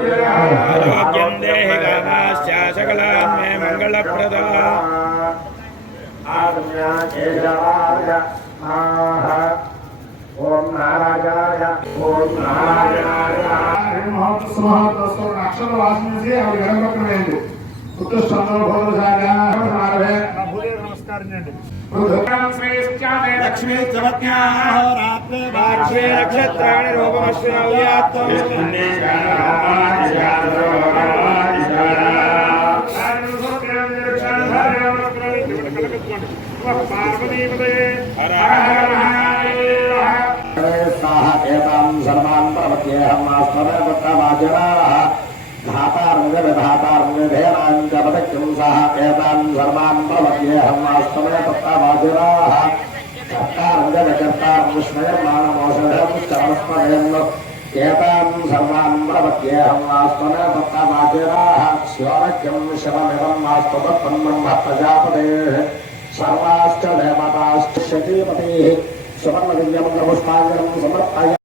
आरोग्यं देहि कामाश्च सकलान् मे मंगलप्रदा ओम नारायणाय ओम नारायणाय अक्षर वासने से और गरम रखने उत्कृष्ट नमस्कार लक्ष्मी चमत्याहोरात्रे वार्षे नक्षत्राणि रूपमश्विनव्यात्तम् सर्वान् पर्वत्येऽहम् आस्मरे पुत्रवाचनाः धातार्ङ्गविधातार्ङ्गधेनाञ्जपदक्यं सह एतान् सर्वान् पर्वत्येऽहम् आस्मरे पुत्रवाचनाः कर्तार्ङ्गविकर्तार्ङ्गस्मयमानमोषधं चमस्मरेन् एतान् सर्वान् पर्वत्येऽहम् आस्मरे पुत्रवाचनाः स्योरक्यं शिवमिदम् आस्मदत्तन्ब्रह्म प्रजापतेः सर्वाश्च देवताश्च शचीपतेः सुवर्णदिव्यमङ्गलपुष्पाञ्जलिं समर्पयामि।